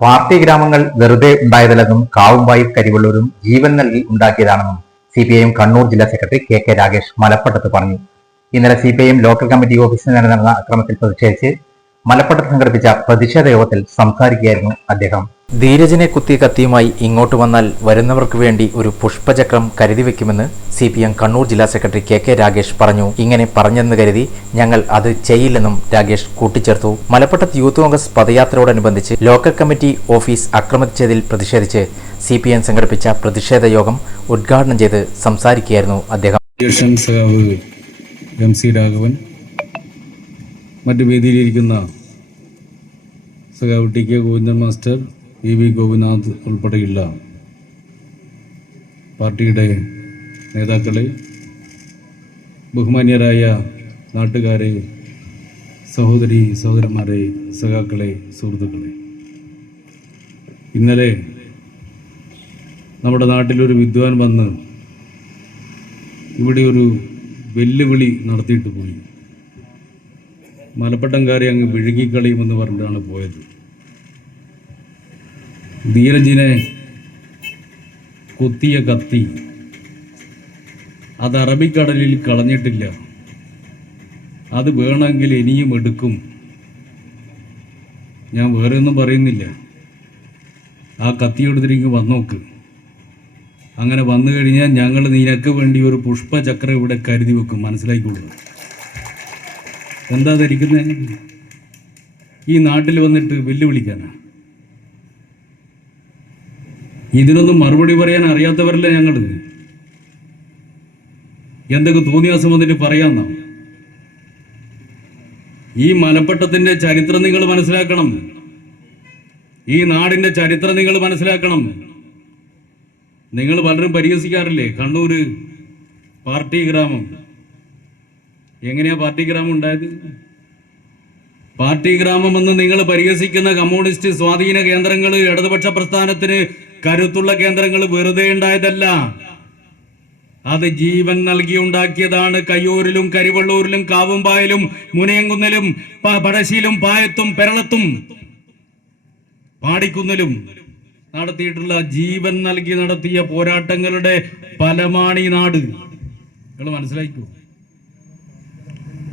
Party ഗ്രാമങ്ങൾ വെറുതെ ഉണ്ടായതല്ലെന്നും കാവുംബായും കരിവള്ളൂരും ജീവൻ നൽകി ഉണ്ടാക്കിയതാണെന്നും C P I M Kannur ജില്ലാ സെക്രട്ടറി കെ കെ രാഗേഷ് മലപ്പട്ടത്ത് പറഞ്ഞു. ഇന്നലെ C P I M local committee ഓഫീസിൽ നേരെ നടന്ന അക്രമത്തിൽ പ്രതിഷേധിച്ച് മലപ്പട്ടത്ത് സംഘടിപ്പിച്ച പ്രതിഷേധ യോഗത്തിൽ സംസാരിക്കുകയായിരുന്നു അദ്ദേഹം. ധീരജിനെ കുത്തി കത്തിയുമായി ഇങ്ങോട്ട് വന്നാൽ വരുന്നവർക്ക് വേണ്ടി ഒരു പുഷ്പചക്രം കരുതി വെക്കുമെന്ന് സി പി എം കണ്ണൂർ ജില്ലാ സെക്രട്ടറി കെ കെ രാഗേഷ് പറഞ്ഞു. ഇങ്ങനെ പറഞ്ഞെന്ന് കരുതി ഞങ്ങൾ അത് ചെയ്യില്ലെന്നും രാഗേഷ് കൂട്ടിച്ചേർത്തു. മലപ്പട്ടത്ത് യൂത്ത് കോൺഗ്രസ് പദയാത്രയോടനുബന്ധിച്ച് ലോക്കൽ കമ്മിറ്റി ഓഫീസ് ആക്രമിച്ചതിൽ പ്രതിഷേധിച്ച് സി പി എം സംഘടിപ്പിച്ച പ്രതിഷേധ യോഗം ഉദ്ഘാടനം ചെയ്ത് സംസാരിക്കുകയായിരുന്നു അദ്ദേഹം. രാഘവൻ മറ്റു വേദിയിലിരിക്കുന്ന സഖാവ് T K Govindan master E V Gopinath ഉൾപ്പെടെയുള്ള പാർട്ടിയുടെ നേതാക്കളെ ബഹുമാന്യരായ നാട്ടുകാരെ സഹോദരി സഹോദരന്മാരെ സഖാക്കളെ സുഹൃത്തുക്കളെ. ഇന്നലെ നമ്മുടെ നാട്ടിലൊരു വിദ്വാൻ വന്ന് ഇവിടെ ഒരു വെല്ലുവിളി നടത്തിയിട്ട് പോയി. മലപ്പട്ടംകാരെ അങ്ങ് വിഴുങ്ങിക്കളയുമെന്ന് പറഞ്ഞിട്ടാണ് പോയത്. ധീരജിനെ കൊത്തിയ കത്തി. അത് അറബിക്കടലിൽ കളഞ്ഞിട്ടില്ല. അത് വേണമെങ്കിൽ ഇനിയും എടുക്കും. ഞാൻ വേറെ ഒന്നും പറയുന്നില്ല. ആ കത്തി എടുത്തിട്ട് വന്നോക്ക്. അങ്ങനെ വന്നു കഴിഞ്ഞാൽ ഞങ്ങൾ നിനക്ക് വേണ്ടി ഒരു പുഷ്പചക്രം ഇവിടെ കരുതി വെക്കും. മനസ്സിലാക്കിക്കൊള്ളു എന്താ ധരിക്കുന്നത് ഈ നാട്ടിൽ വന്നിട്ട് വെല്ലുവിളിക്കാനാ? ഇതിനൊന്നും മറുപടി പറയാൻ അറിയാത്തവരല്ല ഞങ്ങൾ എന്തൊക്കെ തോന്നിയാസം വന്നിട്ട് പറയാന്നാ? ഈ മലപ്പട്ടത്തിന്റെ ചരിത്രം നിങ്ങൾ മനസ്സിലാക്കണം. ഈ നാടിന്റെ ചരിത്രം നിങ്ങൾ മനസ്സിലാക്കണം. നിങ്ങൾ പലരും പരിഹസിക്കാറില്ലേ? കണ്ണൂര് പാർട്ടി ഗ്രാമം. എങ്ങനെയാ പാർട്ടി ഗ്രാമം ഉണ്ടായത്? പാർട്ടി ഗ്രാമം എന്ന് നിങ്ങൾ പരിഹസിക്കുന്ന കമ്മ്യൂണിസ്റ്റ് സ്വാധീന കേന്ദ്രങ്ങൾ ഇടതുപക്ഷ പ്രസ്ഥാനത്തിന് കരുത്തുള്ള കേന്ദ്രങ്ങൾ വെറുതെ ഉണ്ടായതല്ല. അത് ജീവൻ നൽകി ഉണ്ടാക്കിയതാണ്. കയ്യൂരിലും കരിവള്ളൂരിലും കാവുംപായലും മുനയങ്കുന്നിലും പ- പഴശ്ശിയിലും പായത്തും പെരളത്തും പാടിക്കുന്നിലും നടത്തിയിട്ടുള്ള ജീവൻ നൽകി നടത്തിയ പോരാട്ടങ്ങളുടെ ഫലമാണ് ഈ നാട്. നിങ്ങൾ മനസ്സിലാക്കൂ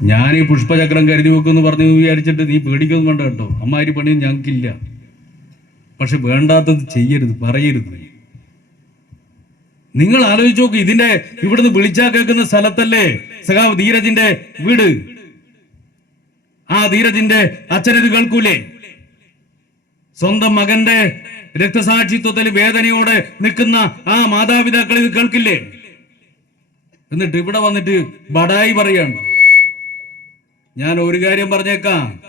ഞാൻ ഈ പുഷ്പചക്രം കരുതി വെക്കുമെന്ന് പറഞ്ഞു വിചാരിച്ചിട്ട് നീ പേടിക്കൊന്നും വേണ്ട കേട്ടോ. അമ്മാരി പണിയും ഞങ്ങൾക്കില്ല. പക്ഷെ വേണ്ടാത്തത് ചെയ്യരുത് പറയരുത്. നിങ്ങൾ ആലോചിച്ച് നോക്ക് ഇതിന്റെ ഇവിടുന്ന് വിളിച്ചാ കേൾക്കുന്ന സ്ഥലത്തല്ലേ സഖാവ് ധീരജിന്റെ വീട്? ആ ധീരജിന്റെ അച്ഛനത് കേൾക്കൂലേ? സ്വന്തം മകന്റെ രക്തസാക്ഷിത്വത്തിൽ വേദനയോടെ നിൽക്കുന്ന ആ മാതാപിതാക്കൾ ഇത് കേൾക്കില്ലേ? എന്നിട്ട് ഇവിടെ വന്നിട്ട് ബടായി പറയാണ്. ഞാൻ ഒരു കാര്യം പറഞ്ഞേക്കാം.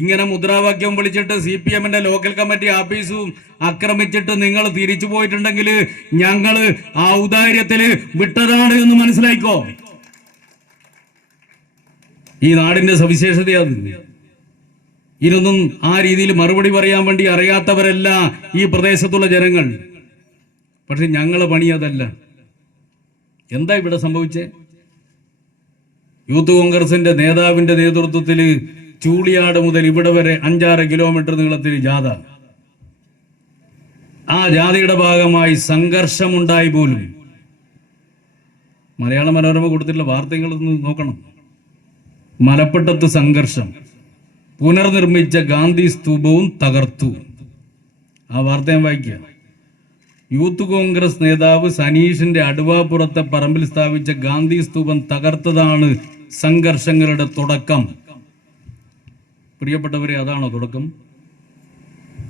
ഇങ്ങനെ മുദ്രാവാക്യം വിളിച്ചിട്ട് സി പി എമ്മിന്റെ ലോക്കൽ കമ്മിറ്റി ആഫീസും ആക്രമിച്ചിട്ട് നിങ്ങൾ തിരിച്ചു പോയിട്ടുണ്ടെങ്കിൽ ഞങ്ങൾ ആ ഔദാര്യത്തിൽ വിട്ടതാണ് എന്ന് മനസ്സിലായിക്കോ? ഈ നാടിന്റെ സവിശേഷതയാണ്. ഇതിനൊന്നും ആ രീതിയിൽ മറുപടി പറയാൻ വേണ്ടി അറിയാത്തവരല്ല ഈ പ്രദേശത്തുള്ള ജനങ്ങൾ. പക്ഷെ ഞങ്ങളെ പണി അതല്ല. എന്താ ഇവിടെ സംഭവിച്ചേ? യൂത്ത് കോൺഗ്രസിന്റെ നേതാവിന്റെ നേതൃത്വത്തിൽ ചൂളിയാട് മുതൽ ഇവിടെ വരെ അഞ്ചാറ് കിലോമീറ്റർ നീളത്തിൽ ജാഥ. ആ ജാഥയുടെ ഭാഗമായി സംഘർഷമുണ്ടായി പോലും. മലയാള മനോരമ കൊടുത്തിട്ടുള്ള വാർത്തകളൊന്ന് നോക്കണം. മലപ്പട്ടത്ത് സംഘർഷം. പുനർനിർമ്മിച്ച ഗാന്ധി സ്തൂപവും തകർത്തു. ആ വാർത്ത ഞാൻ വായിക്കുക. യൂത്ത് കോൺഗ്രസ് നേതാവ് സനീഷിന്റെ അടുവാപ്പുറത്തെ പറമ്പിൽ സ്ഥാപിച്ച ഗാന്ധി സ്തൂപം തകർത്തതാണ് സംഘർഷങ്ങളുടെ തുടക്കം. പ്രിയപ്പെട്ടവരെ അതാണോ തുടക്കം?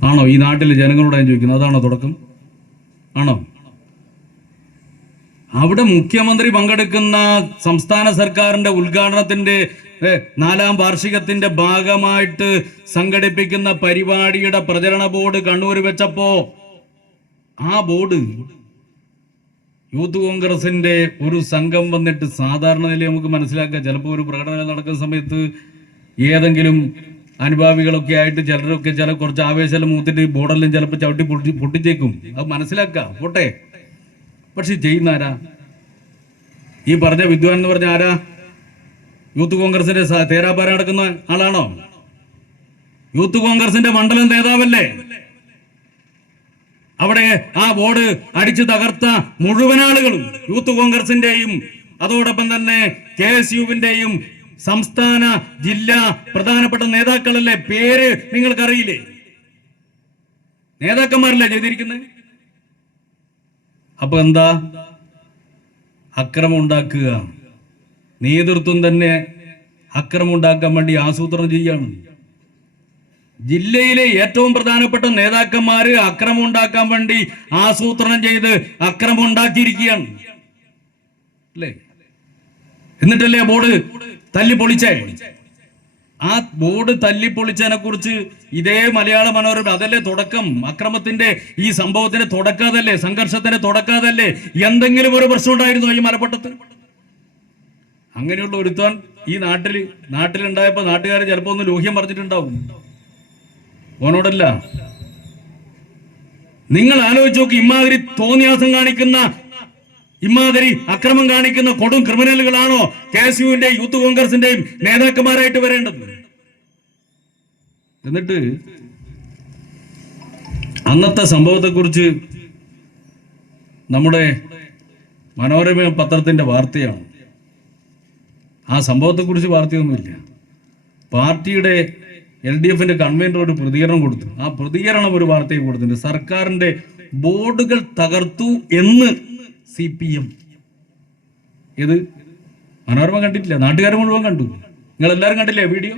ആണോ? ഈ നാട്ടിലെ ജനങ്ങളോട് ഞാൻ ചോദിക്കുന്നത് അതാണോ തുടക്കം? ആണോ? അവിടെ മുഖ്യമന്ത്രി പങ്കെടുക്കുന്ന സംസ്ഥാന സർക്കാരിന്റെ ഉദ്ഘാടനത്തിന്റെ നാലാം വാർഷികത്തിന്റെ ഭാഗമായിട്ട് സംഘടിപ്പിക്കുന്ന പരിപാടിയുടെ പ്രചരണ ബോർഡ് കണ്ണൂർ വെച്ചപ്പോ ആ ബോർഡ് യൂത്ത് കോൺഗ്രസിന്റെ ഒരു സംഘം വന്നിട്ട് സാധാരണ നിലയിൽ നമുക്ക് മനസ്സിലാക്കുക ചിലപ്പോൾ ഒരു പ്രകടനം നടക്കുന്ന സമയത്ത് ഏതെങ്കിലും അനുഭാവികളൊക്കെ ആയിട്ട് ചിലരൊക്കെ ചില കുറച്ച് ആവേശം മൂത്തിട്ട് ബോർഡെല്ലാം ചിലപ്പോൾ ചവിട്ടി പൊട്ടി പൊട്ടിച്ചേക്കും. അത് മനസ്സിലാക്കാം. പോട്ടെ. പക്ഷെ ചെയ്യുന്ന ആരാ? ഈ പറഞ്ഞ വിദ്വാൻ എന്ന് പറഞ്ഞ ആരാ? യൂത്ത് കോൺഗ്രസിന്റെ തേരാപാരം നടക്കുന്ന ആളാണോ? യൂത്ത് കോൺഗ്രസിന്റെ മണ്ഡലം നേതാവല്ലേ? അവിടെ ആ ബോർഡ് അടിച്ചു തകർത്ത മുഴുവൻ ആളുകളും യൂത്ത് കോൺഗ്രസിന്റെയും അതോടൊപ്പം തന്നെ കെ എസ് യുവിന്റെയും സംസ്ഥാന ജില്ലാ പ്രധാനപ്പെട്ട നേതാക്കളല്ലേ? പേര് നിങ്ങൾക്കറിയില്ലേ? നേതാക്കന്മാരല്ലേ ചെയ്തിരിക്കുന്നത്? അപ്പൊ എന്താ? അക്രമം ഉണ്ടാക്കുക. നേതൃത്വം തന്നെ അക്രമം ഉണ്ടാക്കാൻ വേണ്ടി ആസൂത്രണം ചെയ്യാണ്. ജില്ലയിലെ ഏറ്റവും പ്രധാനപ്പെട്ട നേതാക്കന്മാര് അക്രമം ഉണ്ടാക്കാൻ വേണ്ടി ആസൂത്രണം ചെയ്ത് അക്രമം ഉണ്ടാക്കിയിരിക്കുകയാണ്. അല്ലേ? എന്നിട്ടല്ലേ ബോർഡ്? തല്ലി പൊളിച്ചേ ആ ബോർഡ് തല്ലി പൊളിച്ചതിനെ കുറിച്ച് ഇതേ മലയാള മനോരമ അതല്ലേ തുടക്കം? അക്രമത്തിന്റെ ഈ സംഭവത്തിന്റെ തുടക്കാതല്ലേ? സംഘർഷത്തിന്റെ തുടക്കാതല്ലേ? എന്തെങ്കിലും ഒരു പ്രശ്നം ഉണ്ടായിരുന്നോ ഈ മലപ്പട്ടത്തിൽ അങ്ങനെയുള്ള ഒരുത്താൻ ഈ നാട്ടിൽ നാട്ടിലുണ്ടായപ്പോ നാട്ടുകാർ ചിലപ്പോ ഒന്ന് ലോഹ്യം പറഞ്ഞിട്ടുണ്ടാവും ഓനോടല്ല. നിങ്ങൾ ആലോചിച്ചു നോക്ക് ഇമാതിരി തോന്നിയാസം കാണിക്കുന്ന ഇമാതിരി അക്രമം കാണിക്കുന്ന കൊടും ക്രിമിനലുകളാണോ കെ എസ് യുവിന്റെ യൂത്ത് കോൺഗ്രസിന്റെയും നേതാക്കന്മാരായിട്ട് വരേണ്ടത്? എന്നിട്ട് അന്നത്തെ സംഭവത്തെക്കുറിച്ച് നമ്മുടെ മനോരമ പത്രത്തിന്റെ വാർത്തയാണ്. ആ സംഭവത്തെക്കുറിച്ച് വാർത്തയൊന്നുമില്ല. പാർട്ടിയുടെ എൽ ഡി എഫിന്റെ കൺവീനർ ഒരു പ്രതികരണം കൊടുത്തു. ആ പ്രതികരണം ഒരു വാർത്തയും കൊടുത്തിട്ടുണ്ട്. സർക്കാരിന്റെ ബോർഡുകൾ തകർത്തു എന്ന് സി പി എം. ഇത് മനോരമ കണ്ടിട്ടില്ല. നാട്ടുകാർ മുഴുവൻ കണ്ടു. നിങ്ങൾ എല്ലാവരും കണ്ടില്ലേ വീഡിയോ?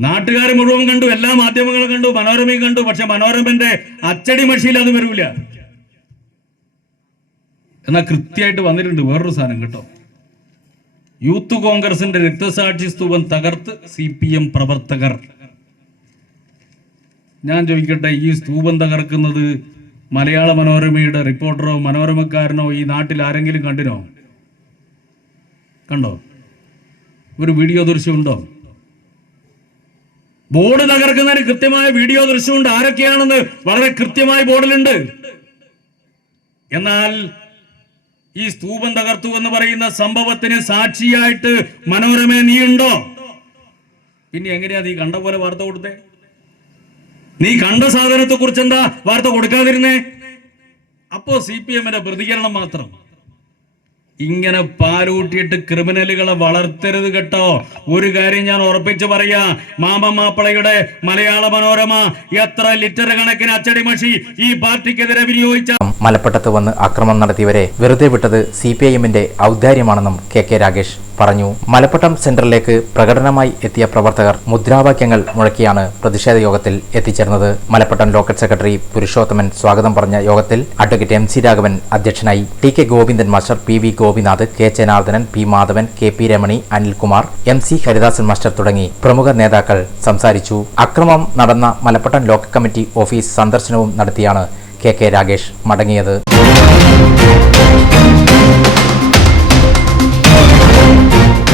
നാട്ടുകാർ മുഴുവൻ കണ്ടു. എല്ലാ മാധ്യമങ്ങളും കണ്ടു. മനോരമയും കണ്ടു. പക്ഷെ മനോരമന്റെ അച്ചടി മഷിയിൽ അത് വരൂല. എന്നാ കൃത്യമായിട്ട് വന്നിട്ടുണ്ട് വേറൊരു സാധനം കേട്ടോ. യൂത്ത് കോൺഗ്രസിന്റെ രക്തസാക്ഷി സ്തൂപം തകർത്ത് സി പി എം പ്രവർത്തകർ. ഞാൻ ചോദിക്കട്ടെ ഈ സ്തൂപം തകർക്കുന്നത് മലയാള മനോരമയുടെ റിപ്പോർട്ടറോ മനോരമക്കാരനോ ഈ നാട്ടിൽ ആരെങ്കിലും കണ്ടിനോ? കണ്ടോ? ഒരു വീഡിയോ ദൃശ്യമുണ്ടോ? ബോർഡ് തകർക്കുന്നതിന് കൃത്യമായ വീഡിയോ ദൃശ്യമുണ്ട്. ആരൊക്കെയാണെന്ന് വളരെ കൃത്യമായി ബോർഡിലുണ്ട്. എന്നാൽ ഈ സ്തൂപം തകർത്തു എന്ന് പറയുന്ന സംഭവത്തിന് സാക്ഷിയായിട്ട് മനോരമ നീ ഉണ്ടോ പിന്നെ എങ്ങനെയാ നീ കണ്ട പോലെ വാർത്ത കൊടുത്തേ? നീ കണ്ട സാധനത്തെ കുറിച്ച് എന്താ വാർത്ത കൊടുക്കാതിരുന്നേ? അപ്പോ സി പി എമ്മിന്റെ പ്രതികരണം മാത്രം. ഇങ്ങനെ പാലൂട്ടിയിട്ട് ക്രിമിനലുകളെ വളർത്തരുത് കേട്ടോ. ഒരു കാര്യം ഞാൻ ഉറപ്പിച്ചു പറയാ മാമ മാപ്പിളയുടെ മലയാള മനോരമ എത്ര ലിറ്റർ കണക്കിന് അച്ചടി മഷി ഈ പാർട്ടിക്കെതിരെ വിനിയോഗിച്ച മലപ്പട്ടത്ത് വന്ന് ആക്രമണം നടത്തിയവരെ വെറുതെ വിട്ടത് സി പി ഐ എമ്മിന്റെ ഔദാര്യമാണെന്നും കെ കെ രാഗേഷ് പറഞ്ഞു. മലപ്പട്ടം സെന്ററിലേക്ക് പ്രകടനമായി എത്തിയ പ്രവർത്തകർ മുദ്രാവാക്യങ്ങൾ മുഴക്കിയാണ് പ്രതിഷേധ യോഗത്തിൽ എത്തിച്ചേർന്നത്. മലപ്പട്ടം ലോക്കൽ സെക്രട്ടറി പുരുഷോത്തമൻ സ്വാഗതം പറഞ്ഞ യോഗത്തിൽ അഡ്വക്കേറ്റ് എം സി രാഘവൻ അധ്യക്ഷനായി. T K Govindan master P V Gopinath K Janardhanan P Madhavan K P Ramani Anilkumar M C Haridasan master തുടങ്ങി പ്രമുഖ നേതാക്കൾ സംസാരിച്ചു. അക്രമം നടന്ന മലപ്പട്ടം ലോക്കൽ കമ്മിറ്റി ഓഫീസ് സന്ദർശനവും നടത്തിയാണ് കെ കെ രാഗേഷ് മടങ്ങിയത്.